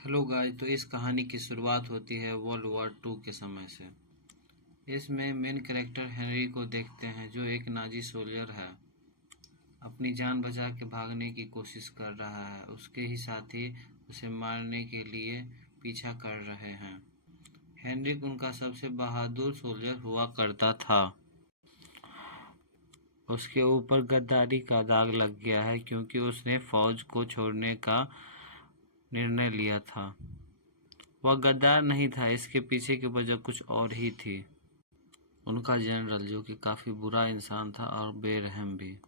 Hello guys. तो इस कहानी की शुरुआत होती है वर्ल्ड वॉर 2 के समय से। इसमें मेन कैरेक्टर हेनरी को देखते हैं जो एक नाजी सोल्जर है, अपनी जान बचा के भागने की कोशिश कर रहा है। उसके ही साथी उसे मारने के लिए पीछा कर रहे हैं। हेनरी उनका सबसे बहादुर सोल्जर हुआ करता था। उसके ऊपर गद्दारी का दाग लग गया है क्योंकि उसने फौज को छोड़ने का निर्णय लिया था। वह गद्दार नहीं था, इसके पीछे की वजह कुछ और ही थी। उनका जनरल, जो कि काफ़ी बुरा इंसान था और बेरहम भी,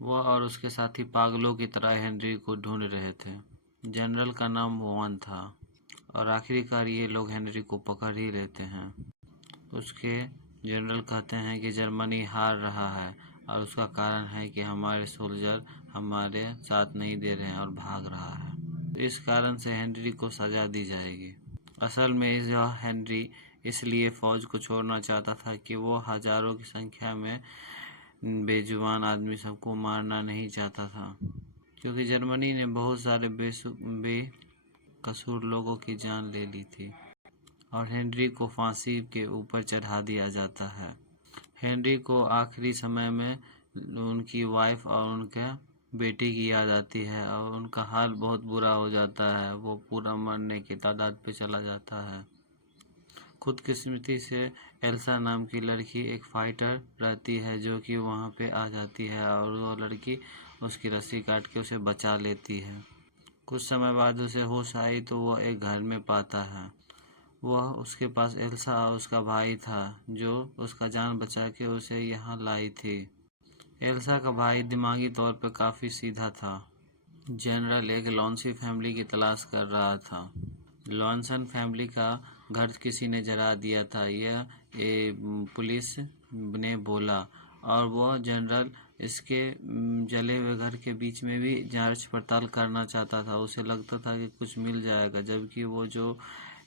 वह और उसके साथी पागलों की तरह हेनरी को ढूंढ रहे थे। जनरल का नाम वॉन था और आखिरकार ये लोग हेनरी को पकड़ ही लेते हैं। उसके जनरल कहते हैं कि जर्मनी हार रहा है और उसका कारण है कि हमारे सोल्जर हमारे साथ नहीं दे रहे हैं और भाग रहा है। इस कारण से हेनरी को सजा दी जाएगी। असल में यह हेनरी इसलिए फौज को छोड़ना चाहता था कि वो हजारों की संख्या में बेजुबान आदमी सबको मारना नहीं चाहता था, क्योंकि जर्मनी ने बहुत सारे बेकसूर लोगों की जान ले ली थी और हेनरी को फांसी के ऊपर चढ़ा दिया जाता है। हेनरी को आखिरी समय में उनकी वाइफ और उनके बेटी की याद आती है और उनका हाल बहुत बुरा हो जाता है। वो पूरा मरने की तादाद पे चला जाता है। खुदकिस्मती से एल्सा नाम की लड़की, एक फाइटर रहती है, जो कि वहाँ पे आ जाती है और वो लड़की उसकी रस्सी काट के उसे बचा लेती है। कुछ समय बाद उसे होश आई तो वह एक घर में पाता है। वह उसके पास एल्सा और उसका भाई था, जो उसका जान बचा के उसे यहाँ लाई थी। एल्सा का भाई दिमागी तौर पर काफ़ी सीधा था। जनरल एक लॉन्सी फैमिली की तलाश कर रहा था। लॉन्सन फैमिली का घर किसी ने जला दिया था, यह पुलिस ने बोला, और वह जनरल इसके जले हुए घर के बीच में भी जांच पड़ताल करना चाहता था। उसे लगता था कि कुछ मिल जाएगा, जबकि वो जो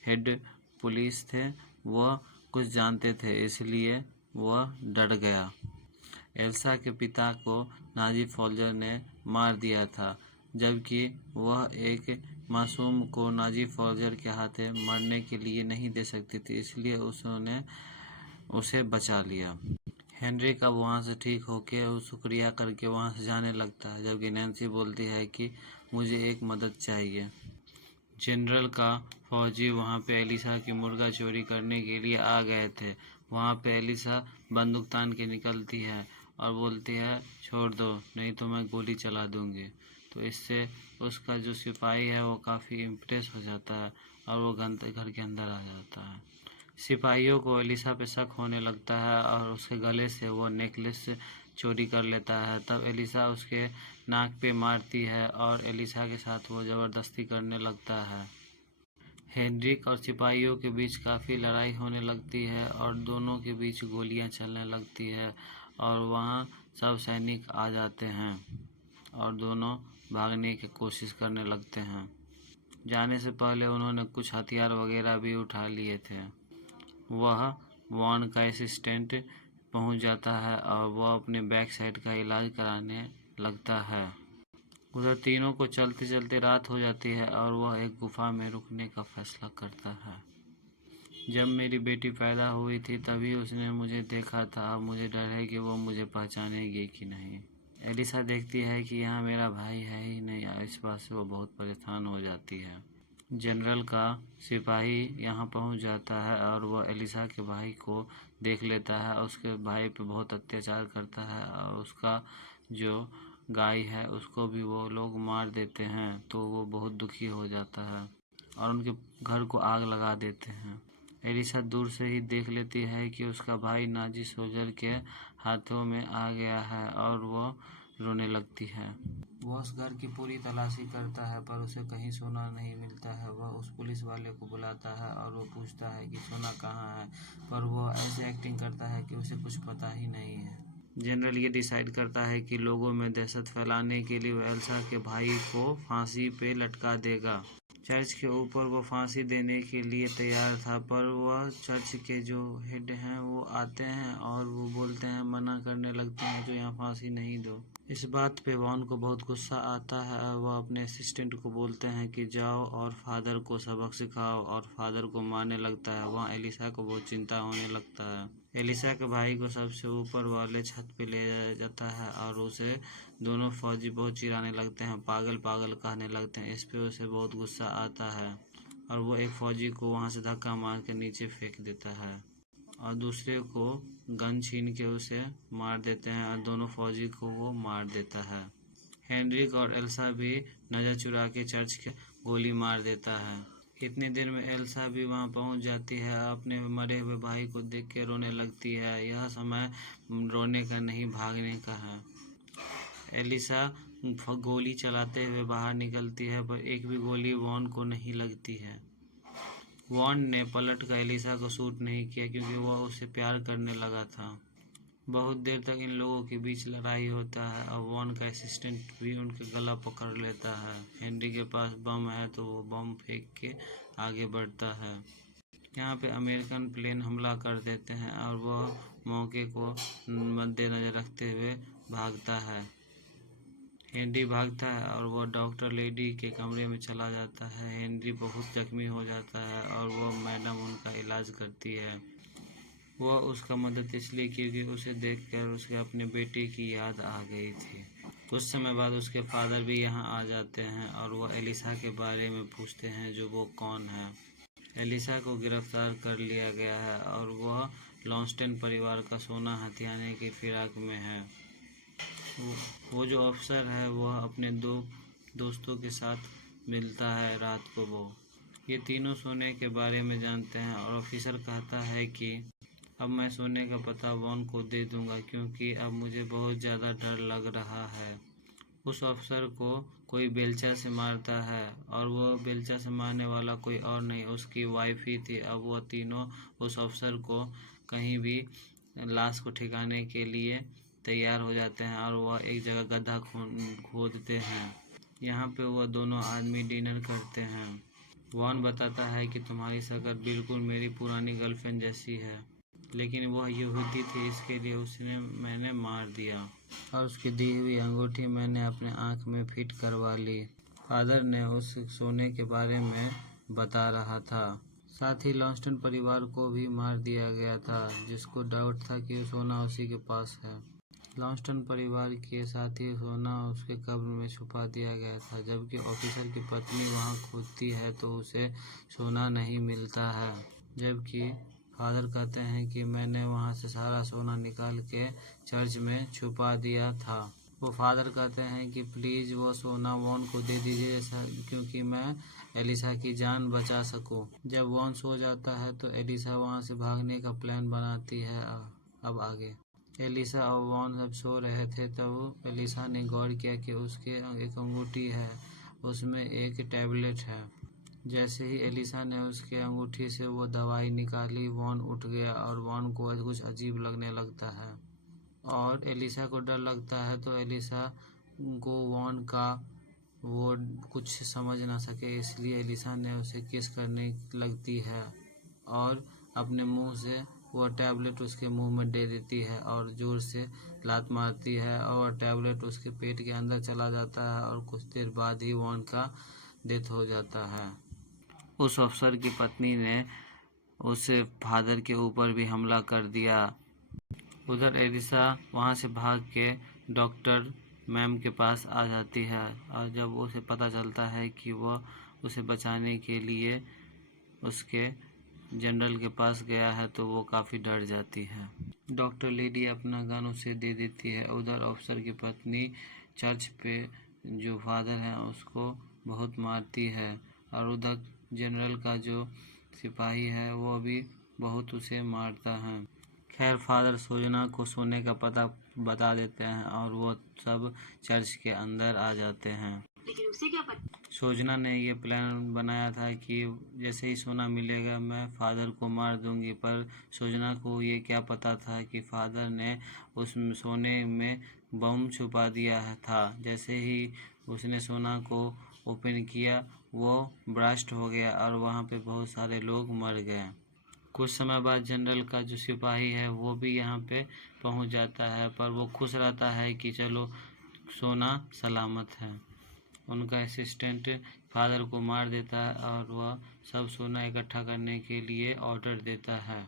हेड पुलिस थे वह कुछ जानते थे, इसलिए वह डर गया। एल्सा के पिता को नाजी फौजर ने मार दिया था, जबकि वह एक मासूम को नाजी फौजर के हाथे मरने के लिए नहीं दे सकती थी, इसलिए उसने उसे बचा लिया। हेनरी कब वहाँ से ठीक होके और शुक्रिया करके वहाँ से जाने लगता है, जबकि नैन्सी बोलती है कि मुझे एक मदद चाहिए। जनरल का फौजी वहाँ पे एलिसा की मुर्गा चोरी करने के लिए आ गए थे। वहाँ पे एलिसा बंदूक तान के निकलती है और बोलती है छोड़ दो, नहीं तो मैं गोली चला दूंगी। तो इससे उसका जो सिपाही है वो काफ़ी इम्प्रेस हो जाता है और वो घर के अंदर आ जाता है। सिपाहियों को एलिसा पे शक होने लगता है और उसके गले से वो नेकलेस चोरी कर लेता है। तब एलिसा उसके नाक पे मारती है और एलिसा के साथ वो ज़बरदस्ती करने लगता है। हेनरिक और सिपाहियों के बीच काफ़ी लड़ाई होने लगती है और दोनों के बीच गोलियां चलने लगती है और वहाँ सब सैनिक आ जाते हैं और दोनों भागने की कोशिश करने लगते हैं। जाने से पहले उन्होंने कुछ हथियार वगैरह भी उठा लिए थे। वह वॉन का असिस्टेंट पहुंच जाता है और वह अपने बैक साइड का इलाज कराने लगता है। उधर तीनों को चलते चलते रात हो जाती है और वह एक गुफा में रुकने का फैसला करता है। जब मेरी बेटी पैदा हुई थी तभी उसने मुझे देखा था, अब मुझे डर है कि वो मुझे पहचानेगी कि नहीं। एलिसा देखती है कि यहाँ मेरा भाई है ही नहीं, इस बात से वो बहुत परेशान हो जाती है। जनरल का सिपाही यहाँ पहुँच जाता है और वह एलिसा के भाई को देख लेता है। उसके भाई पे बहुत अत्याचार करता है और उसका जो गाय है उसको भी वो लोग मार देते हैं। तो वो बहुत दुखी हो जाता है और उनके घर को आग लगा देते हैं। एलिसा दूर से ही देख लेती है कि उसका भाई नाजी सोल्जर के हाथों में आ गया है और वो रोने लगती है। वह उस घर की पूरी तलाशी करता है पर उसे कहीं सोना नहीं मिलता है। वह उस पुलिस वाले को बुलाता है और वो पूछता है कि सोना कहाँ है, पर वो ऐसे एक्टिंग करता है कि उसे कुछ पता ही नहीं है। जनरल ये डिसाइड करता है कि लोगों में दहशत फैलाने के लिए वह एल्सा के भाई को फांसी पे लटका देगा। चर्च के ऊपर वो फांसी देने के लिए तैयार था, पर वह चर्च के जो हेड हैं वो आते हैं और वो बोलते हैं, मना करने लगते हैं जो यहाँ फांसी नहीं दो। इस बात पे वॉन को बहुत गुस्सा आता है और वह अपने असिस्टेंट को बोलते हैं कि जाओ और फादर को सबक सिखाओ, और फादर को मारने लगता है। वहाँ एलिसा को बहुत चिंता होने लगता है। एलिसा के भाई को सबसे ऊपर वाले छत पे ले जाया जाता है और उसे दोनों फौजी बहुत चिढ़ाने लगते हैं, पागल पागल कहने लगते हैं। इस पे उसे बहुत गुस्सा आता है और वो एक फौजी को वहाँ से धक्का मार के नीचे फेंक देता है और दूसरे को गन छीन के उसे मार देते हैं और दोनों फौजी को वो मार देता है। हेनरिक और एल्सा भी नज़र चुरा के चर्च के गोली मार देता है। इतनी देर में एल्सा भी वहां पहुंच जाती है, अपने मरे हुए भाई को देख के रोने लगती है। यह समय रोने का नहीं, भागने का है। एलिसा गोली चलाते हुए बाहर निकलती है, पर एक भी गोली वॉन को नहीं लगती है। वॉन ने पलट कर एलिसा को शूट नहीं किया क्योंकि वह उससे प्यार करने लगा था। बहुत देर तक इन लोगों के बीच लड़ाई होता है और वॉन का असिस्टेंट भी उनके गला पकड़ लेता है। हेनरी के पास बम है तो वो बम फेंक के आगे बढ़ता है। यहाँ पे अमेरिकन प्लेन हमला कर देते हैं और वह मौके को मद्देनजर रखते हुए भागता है। हेनरी भागता है और वह डॉक्टर लेडी के कमरे में चला जाता है। हेनरी बहुत जख्मी हो जाता है और वह मैडम उनका इलाज करती है। वह उसका मदद इसलिए क्योंकि उसे देखकर उसके अपने बेटे की याद आ गई थी। कुछ समय बाद उसके फादर भी यहाँ आ जाते हैं और वह एलिसा के बारे में पूछते हैं जो वो कौन है। एलिसा को गिरफ्तार कर लिया गया है और वह लॉन्स्टेन परिवार का सोना हथियाने की फिराक में है। वो जो अफसर है वह अपने दो दोस्तों के साथ मिलता है रात को। वो ये तीनों सोने के बारे में जानते हैं और ऑफिसर कहता है कि अब मैं सोने का पता वॉन को दे दूंगा क्योंकि अब मुझे बहुत ज़्यादा डर लग रहा है। उस अफसर को कोई बेलचा से मारता है और वह बेलचा से मारने वाला कोई और नहीं, उसकी वाइफ ही थी। अब वह तीनों उस अफसर को कहीं भी लाश को ठिकाने के लिए तैयार हो जाते हैं और वह एक जगह गड्ढा खोदते हैं। यहाँ पे वह दोनों आदमी डिनर करते हैं। वॉन बताता है कि तुम्हारी शक्ल बिल्कुल मेरी पुरानी गर्लफ्रेंड जैसी है, लेकिन वह यहूदी थी, इसके लिए उसने मैंने मार दिया और उसकी दी हुई अंगूठी मैंने अपने आँख में फिट करवा ली। फादर ने उस सोने के बारे में बता रहा था। साथ ही लॉन्स्टन परिवार को भी मार दिया गया था, जिसको डाउट था कि सोना उसी के पास है। लॉन्स्टन परिवार के साथ ही सोना उसके कब्र में छुपा दिया गया था। जबकि ऑफिसर की पत्नी वहां खोदती है तो उसे सोना नहीं मिलता है, जबकि फादर कहते हैं कि मैंने वहां से सारा सोना निकाल के चर्च में छुपा दिया था। वो फादर कहते हैं कि प्लीज़ वो सोना वॉन को दे दीजिए क्योंकि मैं एलिसा की जान बचा सकूं। जब वॉन सो जाता है तो एलिसा वहां से भागने का प्लान बनाती है। अब आगे एलिसा और वॉन जब सो रहे थे तब एलिसा ने गौर किया कि उसके एक अंगूठी है, उसमें एक टैबलेट है। जैसे ही एलिसा ने उसके अंगूठी से वो दवाई निकाली, वॉन उठ गया और वॉन को कुछ अजीब लगने लगता है और एलिसा को डर लगता है। तो एलिसा को वॉन का वो कुछ समझ ना सके, इसलिए एलिसा ने उसे किस करने लगती है और अपने मुंह से वह टैबलेट उसके मुंह में दे देती है और जोर से लात मारती है और टैबलेट उसके पेट के अंदर चला जाता है और कुछ देर बाद ही वॉन का डेथ हो जाता है। उस अफसर की पत्नी ने उस फादर के ऊपर भी हमला कर दिया। उधर एलिसा वहां से भाग के डॉक्टर मैम के पास आ जाती है और जब उसे पता चलता है कि वह उसे बचाने के लिए उसके जनरल के पास गया है तो वो काफ़ी डर जाती है। डॉक्टर लेडी अपना गन उसे दे देती है। उधर अफसर की पत्नी चर्च पे जो फादर है उसको बहुत मारती है और उधर जनरल का जो सिपाही है वो भी बहुत उसे मारता है। खैर फादर सोजना को सोने का पता बता देते हैं और वो सब चर्च के अंदर आ जाते हैं। लेकिन उसे क्या पता, सोजना ने ये प्लान बनाया था कि जैसे ही सोना मिलेगा मैं फादर को मार दूंगी, पर सोजना को ये क्या पता था कि फादर ने उस सोने में बम छुपा दिया था। जैसे ही उसने सोना को ओपन किया वो ब्लास्ट हो गया और वहाँ पे बहुत सारे लोग मर गए। कुछ समय बाद जनरल का जो सिपाही है वो भी यहाँ पे पहुँच जाता है, पर वो खुश रहता है कि चलो सोना सलामत है। उनका असिस्टेंट फादर को मार देता है और वह सब सोना इकट्ठा करने के लिए ऑर्डर देता है।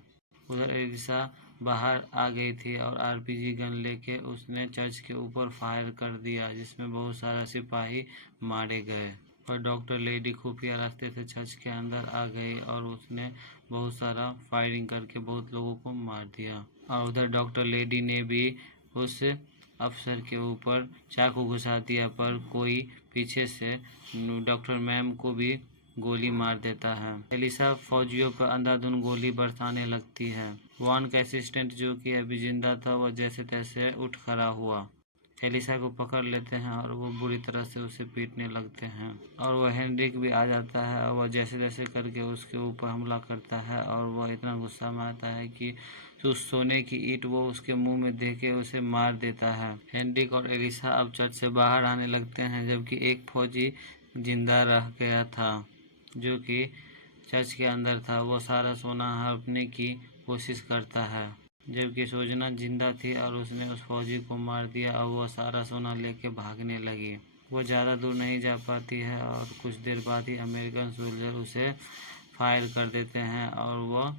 उधर एलिसा बाहर आ गई थी और आरपीजी गन लेके उसने चर्च के ऊपर फायर कर दिया, जिसमें बहुत सारे सिपाही मारे गए। पर डॉक्टर लेडी खुफिया रास्ते से चर्च के अंदर आ गई और उसने बहुत सारा फायरिंग करके बहुत लोगों को मार दिया। और उधर डॉक्टर लेडी ने भी उस अफसर के ऊपर चाकू घुसा दिया, पर कोई पीछे से डॉक्टर मैम को भी गोली मार देता है। एलिसा फौजियों पर अंधाधुंध गोली बरसाने लगती है। वॉन का असिस्टेंट, जो कि अभी जिंदा था, वह जैसे तैसे उठ खड़ा हुआ। एलिसा को पकड़ लेते हैं और वो बुरी तरह से उसे पीटने लगते हैं। और वह हेनरिक भी आ जाता है और वह जैसे तैसे करके उसके ऊपर हमला करता है और वह इतना गुस्सा में आता है कि उस सोने की ईंट वो उसके मुंह में दे के उसे मार देता है। हेनरिक और एलिसा अब चर्च से बाहर आने लगते हैं, जबकि एक फौजी जिंदा रह गया था जो कि चर्च के अंदर था। वो सारा सोना हड़पने की कोशिश करता है, जबकि सोजना जिंदा थी और उसने उस फौजी को मार दिया और वह सारा सोना लेके भागने लगी। वो ज़्यादा दूर नहीं जा पाती है और कुछ देर बाद ही अमेरिकन सोल्जर उसे फायर कर देते हैं और वह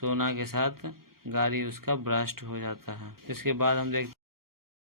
सोना के साथ गाड़ी उसका ब्लास्ट हो जाता है। इसके बाद हम देखते